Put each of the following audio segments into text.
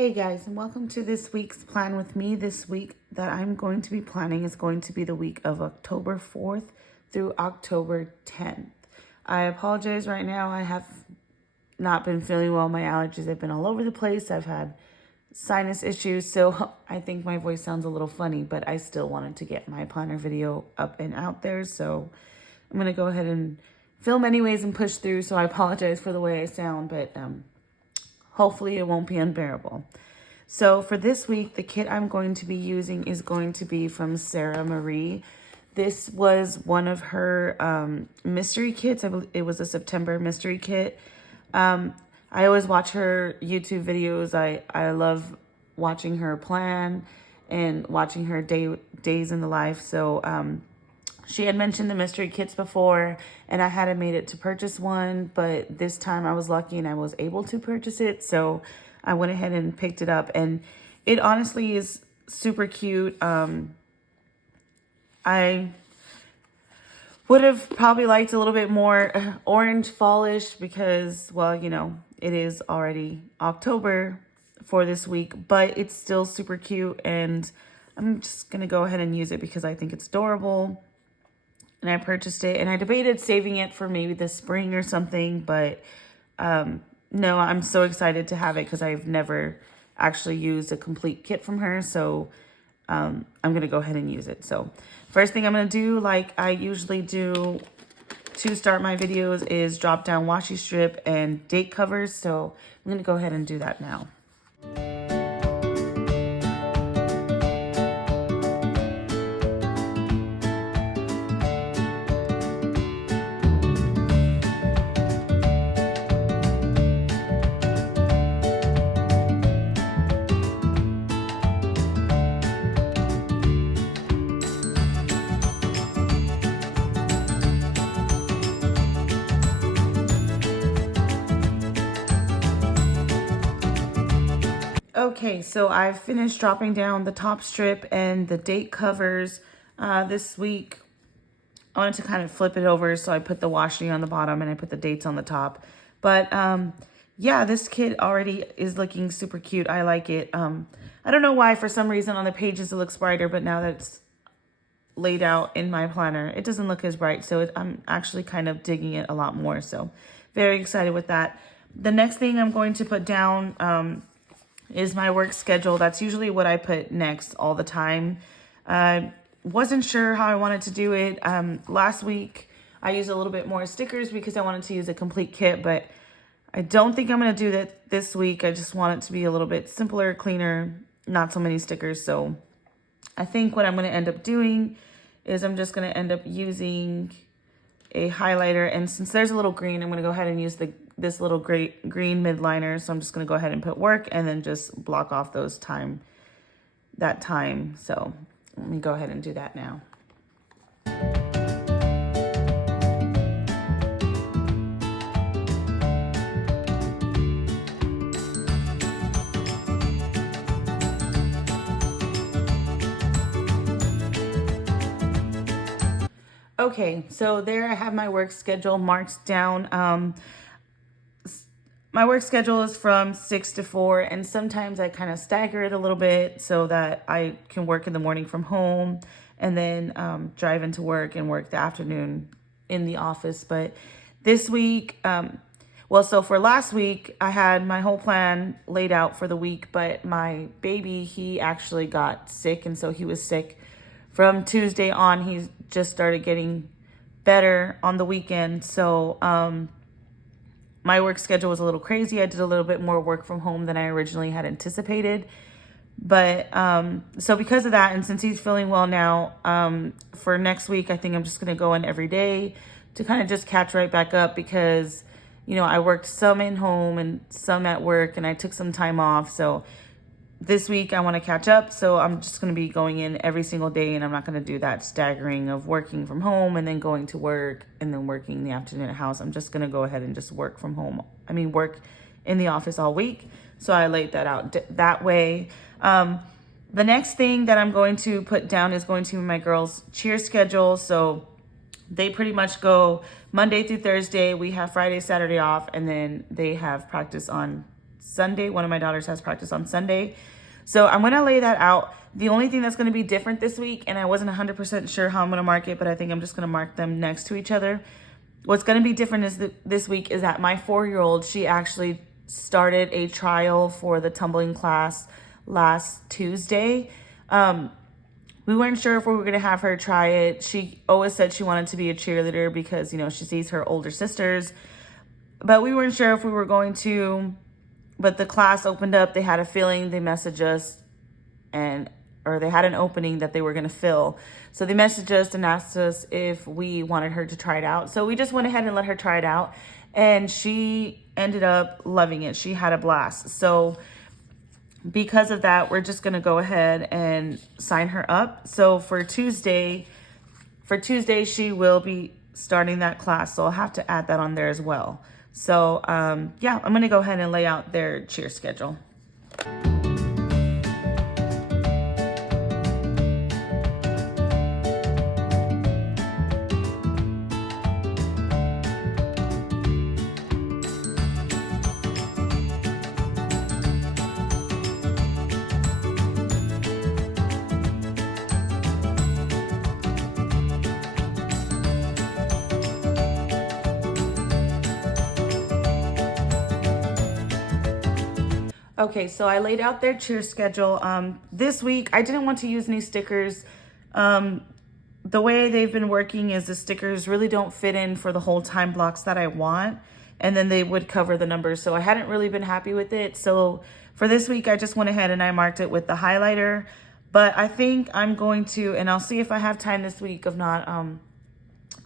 Hey guys, and welcome to this week's plan with me. This week that I'm going to be planning is going to be the week of October 4th through October 10th. I apologize right now. I have not been feeling well. My allergies have been all over the place. I've had sinus issues, so I think my voice sounds a little funny, but I still wanted to get my planner video up and out there. So I'm going to go ahead and film anyways and push through. So I apologize for the way I sound, but hopefully it won't be unbearable. So for this week, the kit I'm going to be using is going to be from Sarah Marie. This was one of her mystery kits. It was a September mystery kit. I always watch her YouTube videos. I love watching her plan and watching her days in the life. So she had mentioned the mystery kits before, and I hadn't made it to purchase one, but this time I was lucky and I was able to purchase it. So I went ahead and picked it up, and it honestly is super cute. I would have probably liked a little bit more orange fallish because, well, you know, it is already October for this week, but it's still super cute, and I'm just going to go ahead and use it because I think it's adorable. And I purchased it, and I debated saving it for maybe the spring or something, but no, I'm so excited to have it because I've never actually used a complete kit from her. So I'm going to go ahead and use it. So first thing I'm going to do, like I usually do to start my videos, is drop down washi strip and date covers. So I'm going to go ahead and do that now. Okay, so I've finished dropping down the top strip and the date covers. This week, I wanted to kind of flip it over, so I put the washi on the bottom and I put the dates on the top. But yeah, this kit already is looking super cute. I like it. I don't know why, for some reason on the pages it looks brighter, but now that it's laid out in my planner, it doesn't look as bright. So I'm actually kind of digging it a lot more. So very excited with that. The next thing I'm going to put down is my work schedule. That's usually what I put next all the time. Wasn't sure how I wanted to do it. Last week, I used a little bit more stickers because I wanted to use a complete kit, but I don't think I'm going to do that this week. I just want it to be a little bit simpler, cleaner, not so many stickers. So I think what I'm going to end up doing is I'm just going to end up using a highlighter. And since there's a little green, I'm going to go ahead and use this little green midliner. So I'm just going to go ahead and put work and then just block off that time. So let me go ahead and do that now. Okay, so there I have my work schedule marked down. My work schedule is from 6 to 4, and sometimes I kind of stagger it a little bit so that I can work in the morning from home and then drive into work and work the afternoon in the office. But this week, so for last week, I had my whole plan laid out for the week, but my baby, he actually got sick, and so he was sick from Tuesday on. He just started getting better on the weekend. So my work schedule was a little crazy. I did a little bit more work from home than I originally had anticipated. But so because of that, and since he's feeling well now, for next week, I think I'm just going to go in every day to kind of just catch right back up because, you know, I worked some in home and some at work, and I took some time off. So this week I want to catch up. So I'm just going to be going in every single day, and I'm not going to do that staggering of working from home and then going to work and then working in the afternoon at house. I'm just going to go ahead and just work from home. Work in the office all week. So I laid that out that way. The next thing that I'm going to put down is going to be my girls' cheer schedule. So they pretty much go Monday through Thursday. We have Friday, Saturday off, and then they have practice on Sunday. One of my daughters has practice on Sunday. So I'm going to lay that out. The only thing that's going to be different this week, and I wasn't 100% sure how I'm going to mark it, but I think I'm just going to mark them next to each other. What's going to be different is this week is that my 4-year-old, she actually started a trial for the tumbling class last Tuesday. We weren't sure if we were going to have her try it. She always said she wanted to be a cheerleader because, she sees her older sisters. But we weren't sure if we were going to. But the class opened up. They had a feeling. They messaged us or they had an opening that they were going to fill. So they messaged us and asked us if we wanted her to try it out. So we just went ahead and let her try it out. And she ended up loving it. She had a blast. So because of that, we're just going to go ahead and sign her up. So for Tuesday, she will be starting that class. So I'll have to add that on there as well. So yeah, I'm going to go ahead and lay out their cheer schedule. Okay, so I laid out their cheer schedule. This week, I didn't want to use any stickers. The way they've been working is the stickers really don't fit in for the whole time blocks that I want, and then they would cover the numbers. So I hadn't really been happy with it. So for this week, I just went ahead and I marked it with the highlighter. But I think I'm going to, and I'll see if I have time this week. If not,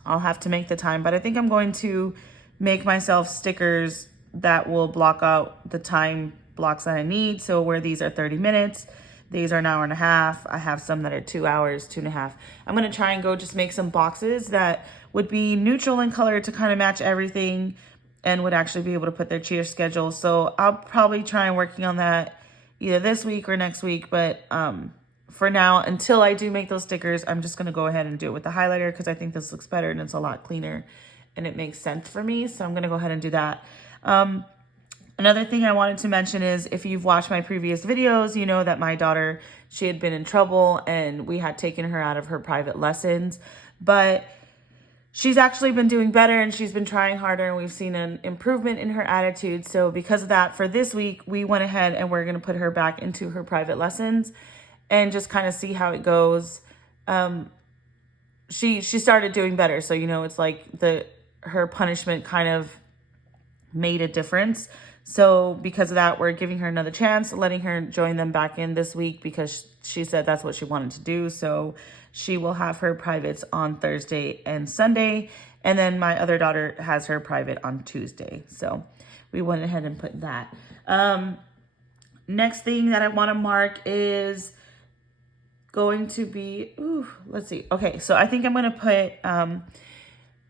I'll have to make the time. But I think I'm going to make myself stickers that will block out the time blocks that I need. So where these are 30 minutes, these are an hour and a half. I have some that are 2 hours, 2.5. I'm going to try and go just make some boxes that would be neutral in color to kind of match everything and would actually be able to put their cheer schedule. So I'll probably try and working on that either this week or next week. But for now, until I do make those stickers, I'm just going to go ahead and do it with the highlighter because I think this looks better and it's a lot cleaner and it makes sense for me. So I'm going to go ahead and do that. Another thing I wanted to mention is if you've watched my previous videos, you know that my daughter, she had been in trouble and we had taken her out of her private lessons, but she's actually been doing better and she's been trying harder and we've seen an improvement in her attitude. So because of that, for this week, we went ahead and we're going to put her back into her private lessons and just kind of see how it goes. She started doing better. So, it's like her punishment kind of made a difference. So because of that, we're giving her another chance, letting her join them back in this week because she said that's what she wanted to do. So she will have her privates on Thursday and Sunday. And then my other daughter has her private on Tuesday. So we went ahead and put that. Next thing that I want to mark is going to be, let's see. Okay, so I think I'm going to put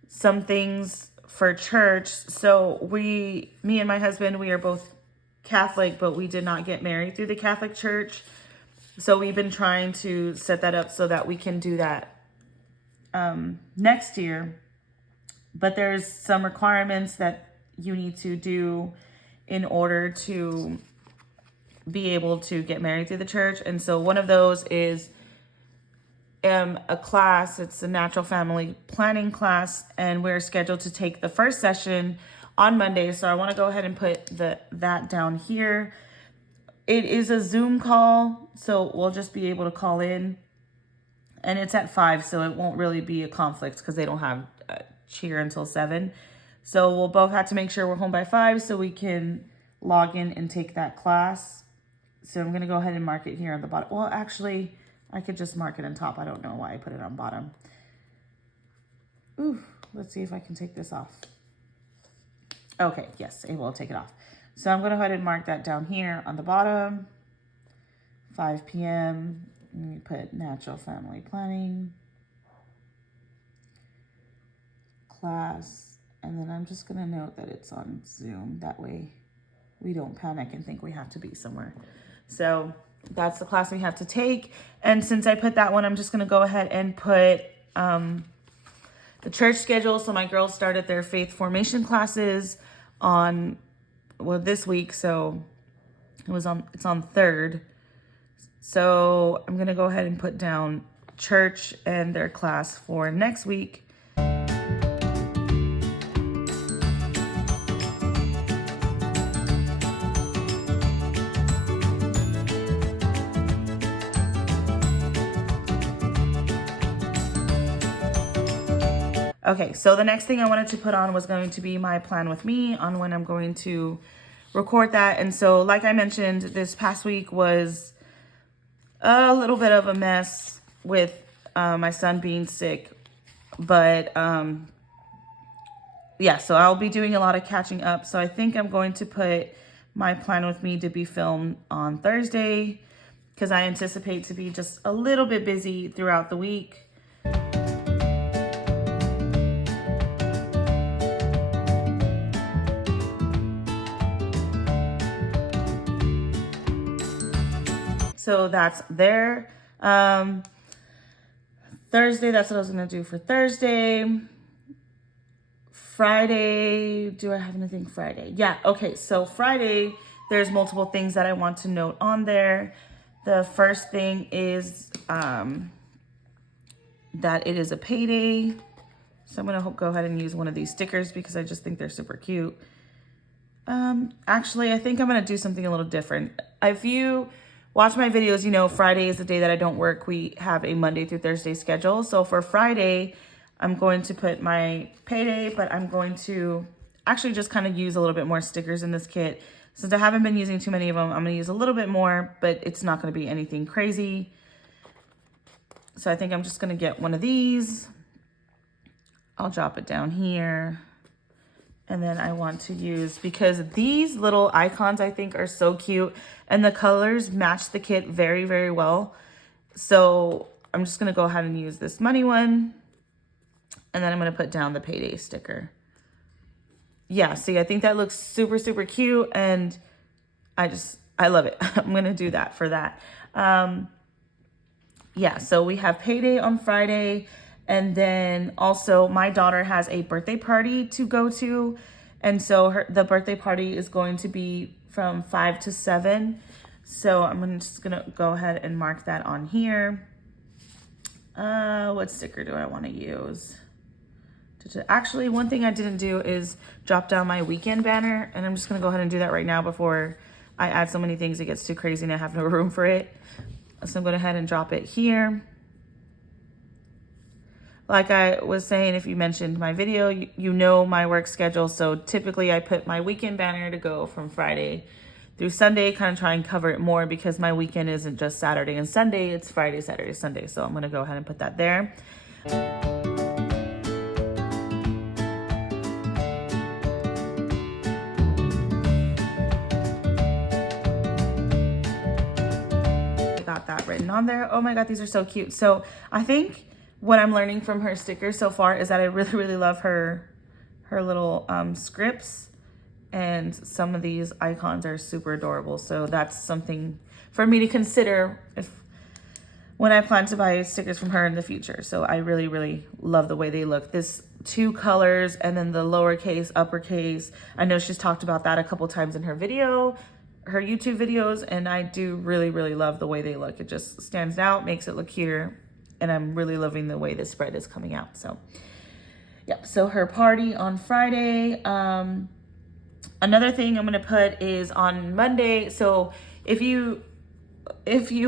some things for church. So me and my husband, we are both Catholic, but we did not get married through the Catholic Church. So we've been trying to set that up so that we can do that next year. But there's some requirements that you need to do in order to be able to get married through the church. And so one of those is a class. It's a natural family planning class, and we're scheduled to take the first session on Monday. So I want to go ahead and put that down here. It is a Zoom call, so we'll just be able to call in, and it's at 5, so it won't really be a conflict because they don't have cheer until 7. So we'll both have to make sure we're home by 5 so we can log in and take that class. So I'm going to go ahead and mark it here on the bottom. Well, actually, I could just mark it on top. I don't know why I put it on bottom. Let's see if I can take this off. Okay, yes, able to take it off. So I'm going to go ahead and mark that down here on the bottom. 5 p.m. Let me put natural family planning class. And then I'm just going to note that it's on Zoom. That way we don't panic and think we have to be somewhere. So that's the class we have to take. And since I put that one, I'm just going to go ahead and put the church schedule. So my girls started their faith formation classes on, this week. So It's on 3rd. So I'm gonna go ahead and put down church and their class for next week. Okay, so the next thing I wanted to put on was going to be my plan with me on when I'm going to record that. And so, like I mentioned, this past week was a little bit of a mess with my son being sick. But yeah, so I'll be doing a lot of catching up. So I think I'm going to put my plan with me to be filmed on Thursday because I anticipate to be just a little bit busy throughout the week. So that's there. Thursday, that's what I was going to do for Thursday. Friday, do I have anything Friday? Yeah, okay. So Friday, there's multiple things that I want to note on there. The first thing is that it is a payday. So I'm going to go ahead and use one of these stickers because I just think they're super cute. Actually, I think I'm going to do something a little different. If you watch my videos, you know Friday is the day that I don't work. We have a Monday through Thursday schedule. So for Friday, I'm going to put my payday, but I'm going to actually just kind of use a little bit more stickers in this kit. Since I haven't been using too many of them, I'm going to use a little bit more, but it's not going to be anything crazy. So I think I'm just going to get one of these. I'll drop it down here. And then I want to use, because these little icons I think are so cute and the colors match the kit very, very well. So I'm just going to go ahead and use this money one. And then I'm going to put down the payday sticker. Yeah, see, I think that looks super, super cute. And I love it. I'm going to do that for that. Yeah, so we have payday on Friday. And then also my daughter has a birthday party to go to. And so the birthday party is going to be from 5 to 7. So I'm just going to go ahead and mark that on here. What sticker do I want to use? Actually, one thing I didn't do is drop down my weekend banner. And I'm just going to go ahead and do that right now before I add so many things. It gets too crazy and I have no room for it. So I'm going to go ahead and drop it here. Like I was saying, if you mentioned my video, you know my work schedule. So typically I put my weekend banner to go from Friday through Sunday, kind of try and cover it more because my weekend isn't just Saturday and Sunday, it's Friday, Saturday, Sunday. So I'm going to go ahead and put that there. Got that written on there. Oh my God, these are so cute. So I think what I'm learning from her stickers so far is that I really, really love her little scripts, and some of these icons are super adorable. So that's something for me to consider when I plan to buy stickers from her in the future. So I really, really love the way they look. This 2 colors and then the lowercase, uppercase. I know she's talked about that a couple times in her YouTube videos, and I do really, really love the way they look. It just stands out, makes it look cuter. And I'm really loving the way this spread is coming out. So, yep. So her party on Friday. Another thing I'm going to put is on Monday. So if you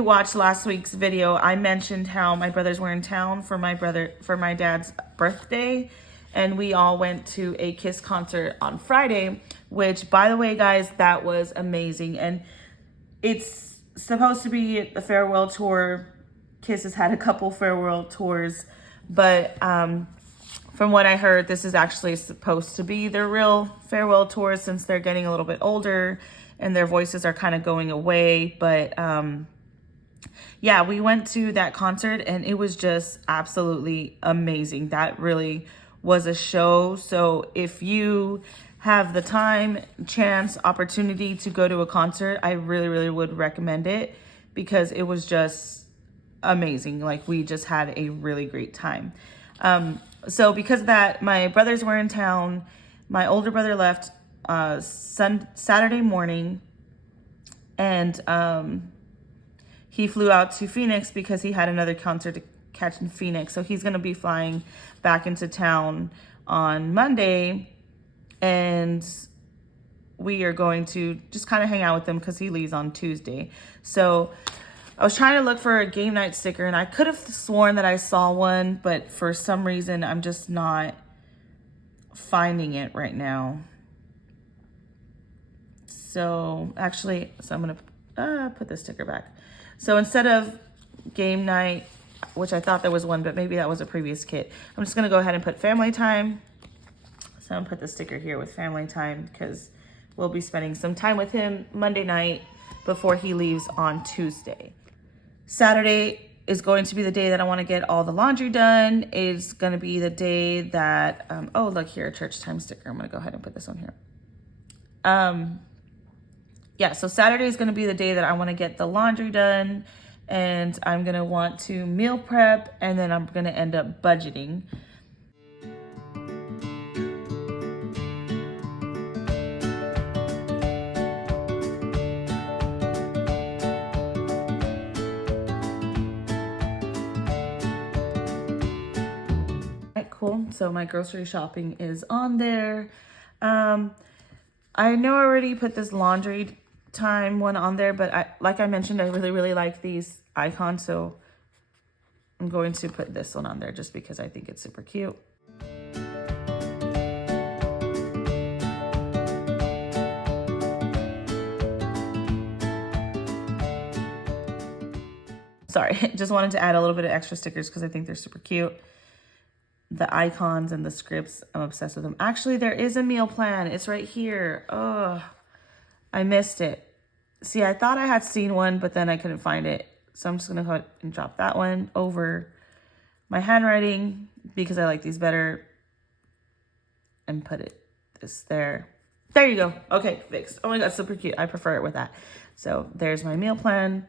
watched last week's video, I mentioned how my brothers were in town for my dad's birthday. And we all went to a Kiss concert on Friday, which, by the way, guys, that was amazing. And it's supposed to be a farewell tour. Kiss has had a couple farewell tours, but from what I heard, this is actually supposed to be their real farewell tour since they're getting a little bit older and their voices are kind of going away. But yeah, we went to that concert and it was just absolutely amazing. That really was a show. So if you have the time, chance, opportunity to go to a concert, I really, really would recommend it because it was just amazing. Like, we just had a really great time. So because of that, my brothers were in town. My older brother left Saturday morning, And he flew out to Phoenix because he had another concert to catch in Phoenix. So he's going to be flying back into town on Monday. And we are going to just kind of hang out with him because he leaves on Tuesday. So I was trying to look for a game night sticker, and I could have sworn that I saw one, but for some reason, I'm just not finding it right now. So actually, I'm going to put the sticker back. So instead of game night, which I thought there was one, but maybe that was a previous kit, I'm just going to go ahead and put family time. So I'm going to put the sticker here with family time because we'll be spending some time with him Monday night before he leaves on Tuesday. Saturday is going to be the day that I want to get all the laundry done. It's going to be the day that, oh, look here, a church time sticker. I'm going to go ahead and put this on here. Yeah, so Saturday is going to be the day that I want to get the laundry done, and I'm going to want to meal prep, and then I'm going to end up budgeting. Cool. So my grocery shopping is on there. I know I already put this laundry time one on there, but like I mentioned, I really like these icons. So I'm going to put this one on there just because I think it's super cute. Sorry, just wanted to add a little bit of extra stickers because I think they're super cute. The icons and the scripts, I'm obsessed with them. Actually, there is a meal plan. It's right here. Oh, I missed it. See, I thought I had seen one, but then I couldn't find it. So I'm just going to go ahead and drop that one over my handwriting because I like these better. And put this there. There you go. Okay, fixed. Oh my God, super cute. I prefer it with that. So there's my meal plan.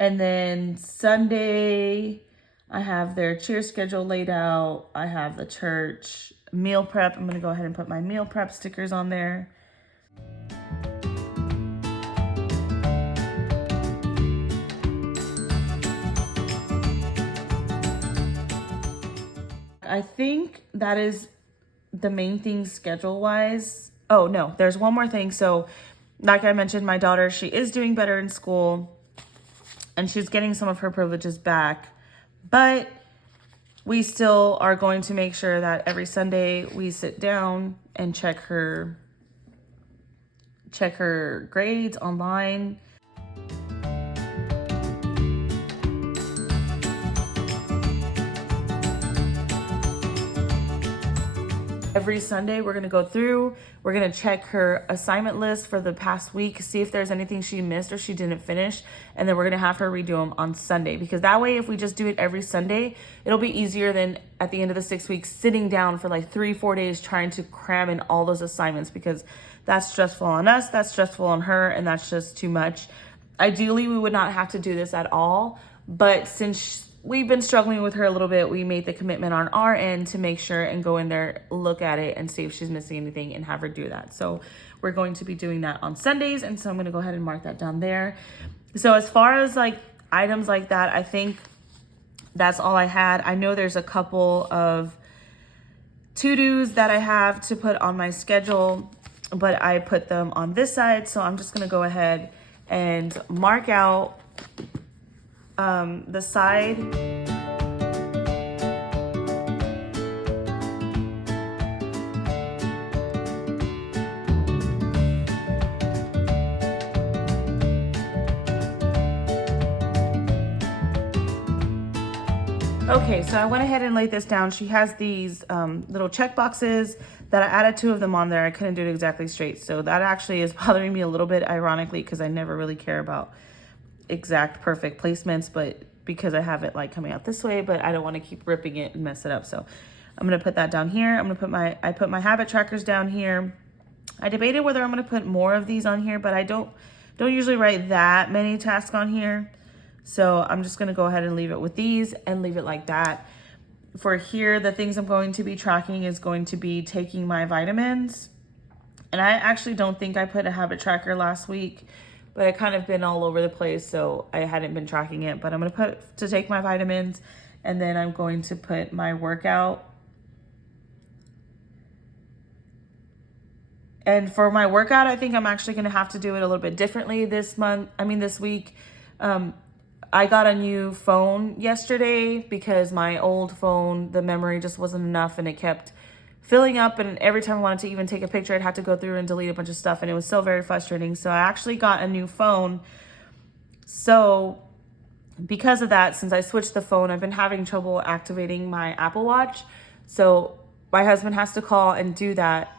And then Sunday, I have their cheer schedule laid out. I have the church meal prep. I'm going to go ahead and put my meal prep stickers on there. I think that is the main thing schedule-wise. Oh, no, there's one more thing. So like I mentioned, my daughter, she is doing better in school and she's getting some of her privileges back. But we still are going to make sure that every Sunday we sit down and check her grades online. Every Sunday, we're going to go through, we're going to check her assignment list for the past week, see if there's anything she missed or she didn't finish, and then we're going to have her redo them on Sunday. Because that way, if we just do it every Sunday, it'll be easier than at the end of the 6 weeks, sitting down for like 3-4 days trying to cram in all those assignments, because that's stressful on us, that's stressful on her, and that's just too much. Ideally, we would not have to do this at all, but since we've been struggling with her a little bit, we made the commitment on our end to make sure and go in there, look at it, and see if she's missing anything and have her do that. So we're going to be doing that on Sundays, and so I'm going to go ahead and mark that down there. So as far as like items like that, I think that's all I had. I know there's a couple of to-dos that I have to put on my schedule, but I put them on this side, so I'm just going to go ahead and mark out the side. Okay, so I went ahead and laid this down. She has these little check boxes that I added 2 of them on there. I couldn't do it exactly straight. So that actually is bothering me a little bit, ironically, because I never really care about exact perfect placements, but because I have it like coming out this way, but I don't want to keep ripping it and mess it up. So I'm going to put that down here. I'm going to put I put my habit trackers down here. I debated whether I'm going to put more of these on here, but I don't usually write that many tasks on here. So I'm just going to go ahead and leave it with these and leave it like that. For here, the things I'm going to be tracking is going to be taking my vitamins. And I actually don't think I put a habit tracker last week. but I kind of been all over the place, so I hadn't been tracking it. But I'm going to take my vitamins, and then I'm going to put my workout. And for my workout, I think I'm actually going to have to do it a little bit differently this week. I got a new phone yesterday because my old phone, the memory just wasn't enough and it kept filling up. And every time I wanted to even take a picture, I'd have to go through and delete a bunch of stuff. And it was so very frustrating. So I actually got a new phone. So because of that, since I switched the phone, I've been having trouble activating my Apple Watch. So my husband has to call and do that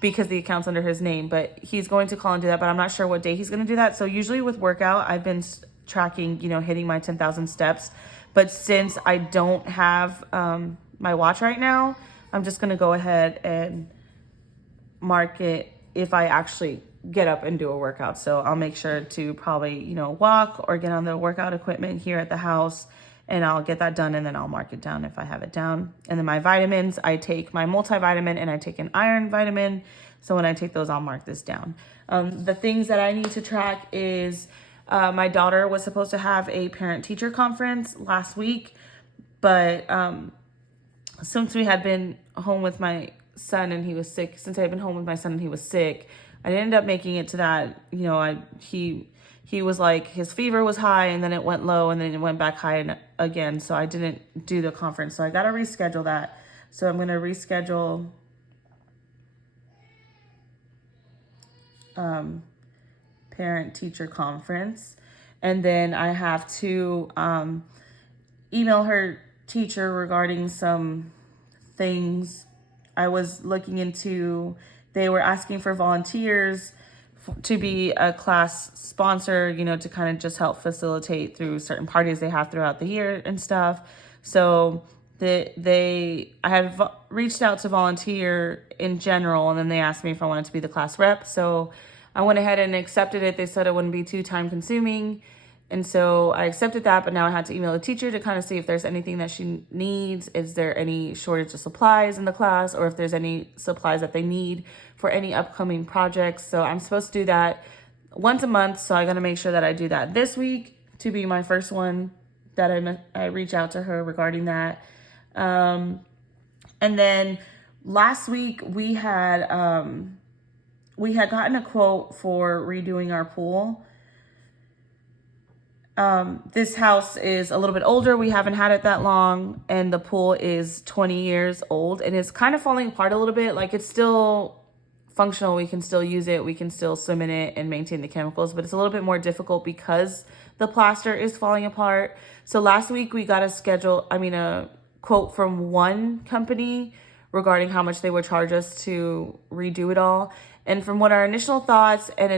because the account's under his name. But he's going to call and do that. But I'm not sure what day he's going to do that. So usually with workout, I've been tracking, hitting my 10,000 steps. But since I don't have my watch right now, I'm just going to go ahead and mark it if I actually get up and do a workout. So I'll make sure to probably, walk or get on the workout equipment here at the house, and I'll get that done, and then I'll mark it down if I have it down. And then my vitamins, I take my multivitamin and I take an iron vitamin. So when I take those, I'll mark this down. The things that I need to track is my daughter was supposed to have a parent-teacher conference last week, but since we had been home with my son and he was sick, I didn't end up making it to that. He was like, his fever was high and then it went low and then it went back high again. So I didn't do the conference. So I got to reschedule that. So I'm going to reschedule parent-teacher conference. And then I have to email her teacher regarding some things. I was looking into, they were asking for volunteers to be a class sponsor, to kind of just help facilitate through certain parties they have throughout the year and stuff. So I had reached out to volunteer in general, and then they asked me if I wanted to be the class rep. So I went ahead and accepted it. They said it wouldn't be too time consuming. And so I accepted that, but now I had to email the teacher to kind of see if there's anything that she needs. Is there any shortage of supplies in the class, or if there's any supplies that they need for any upcoming projects. So I'm supposed to do that once a month. So I got to make sure that I do that this week to be my first one that I reach out to her regarding that. And then last week we had gotten a quote for redoing our pool. This house is a little bit older. We haven't had it that long, and the pool is 20 years old, and it's kind of falling apart a little bit. Like, it's still functional. We can still use it. We can still swim in it and maintain the chemicals, but it's a little bit more difficult because the plaster is falling apart. So last week we got a quote from one company regarding how much they would charge us to redo it all. And from what our initial thoughts and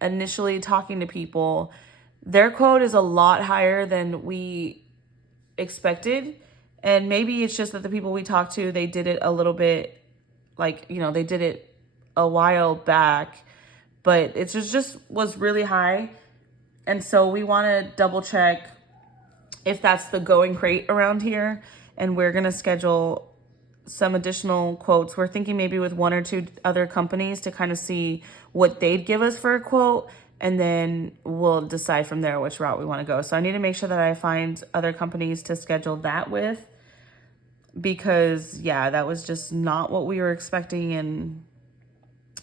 initially talking to people, their quote is a lot higher than we expected. And maybe it's just that the people we talked to, they did it a little bit, they did it a while back, but it just was really high. And so we want to double check if that's the going rate around here. And we're going to schedule some additional quotes. We're thinking maybe with one or two other companies to kind of see what they'd give us for a quote. And then we'll decide from there which route we want to go. So I need to make sure that I find other companies to schedule that with, because that was just not what we were expecting, and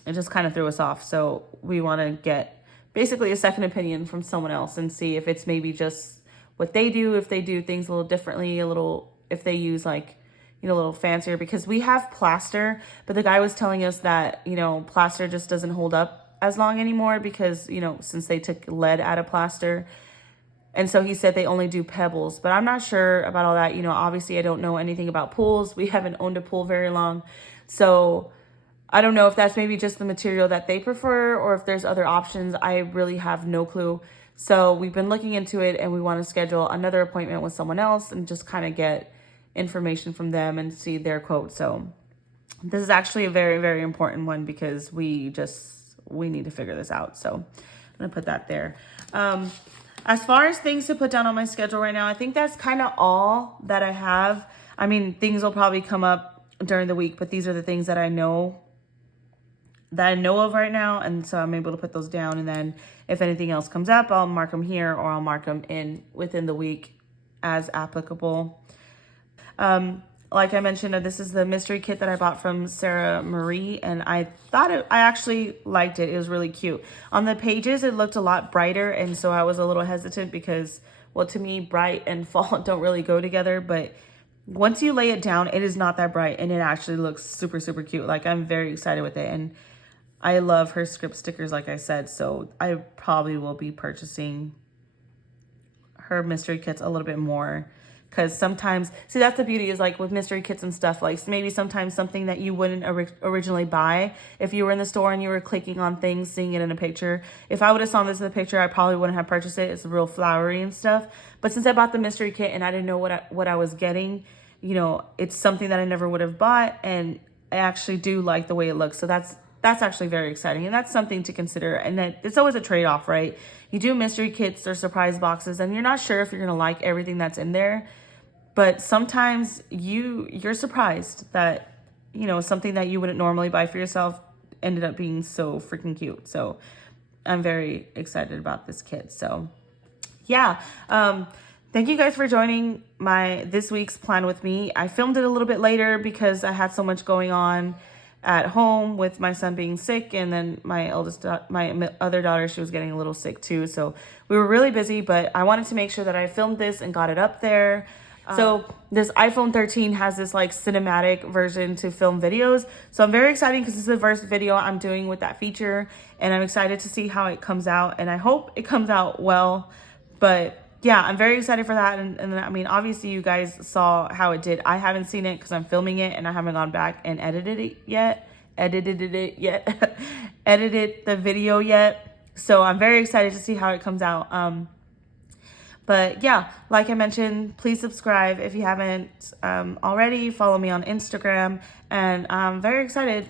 it just kind of threw us off. So we want to get basically a second opinion from someone else and see if it's maybe just what they do, if they do things a little differently, if they use a little fancier, because we have plaster, but the guy was telling us that, plaster just doesn't hold up as long anymore because, since they took lead out of plaster. And so he said they only do pebbles, but I'm not sure about all that. Obviously I don't know anything about pools. We haven't owned a pool very long. So I don't know if that's maybe just the material that they prefer or if there's other options. I really have no clue. So we've been looking into it, and we want to schedule another appointment with someone else and just kind of get information from them and see their quote. So this is actually a very, very important one because we need to figure this out. So I'm going to put that there. As far as things to put down on my schedule right now, I think that's kind of all that I have. Things will probably come up during the week, but these are the things that I know that I know of right now. And so I'm able to put those down. And then if anything else comes up, I'll mark them here, or I'll mark them in within the week as applicable. Like I mentioned, this is the mystery kit that I bought from Sarah Marie, and I actually liked it. It was really cute. On the pages, it looked a lot brighter, and so I was a little hesitant because, well, to me, bright and fall don't really go together, but once you lay it down, it is not that bright, and it actually looks super, super cute. Like, I'm very excited with it, and I love her script stickers, like I said, so I probably will be purchasing her mystery kits a little bit more. Because sometimes, see, that's the beauty, is like with mystery kits and stuff, like maybe sometimes something that you wouldn't originally buy if you were in the store and you were clicking on things, seeing it in a picture. If I would have saw this in the picture, I probably wouldn't have purchased it. It's real flowery and stuff. But since I bought the mystery kit and I didn't know what I was getting, you know, it's something that I never would have bought, and I actually do like the way it looks. So that's actually very exciting, and that's something to consider. And it's always a trade-off, right? You do mystery kits or surprise boxes, and you're not sure if you're gonna like everything that's in there. But sometimes you're surprised that, you know, something that you wouldn't normally buy for yourself ended up being so freaking cute. So I'm very excited about this kit. So yeah, thank you guys for joining this week's plan with me. I filmed it a little bit later because I had so much going on at home with my son being sick, and then my other daughter, she was getting a little sick too. So we were really busy, but I wanted to make sure that I filmed this and got it up there. So this iPhone 13 has this like cinematic version to film videos. So I'm very excited because this is the first video I'm doing with that feature, and I'm excited to see how it comes out, and I hope it comes out well. But yeah, I'm very excited for that. And I mean, obviously you guys saw how it did. I haven't seen it because I'm filming it and I haven't gone back and edited the video yet. So I'm very excited to see how it comes out. But yeah, like I mentioned, please subscribe if you haven't already. Follow me on Instagram. And I'm very excited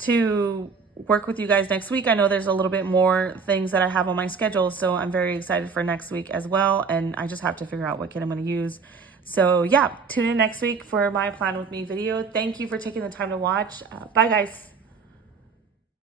to work with you guys next week. I know there's a little bit more things that I have on my schedule, so I'm very excited for next week as well. And I just have to figure out what kit I'm going to use. So yeah, tune in next week for my Plan With Me video. Thank you for taking the time to watch. Bye, guys.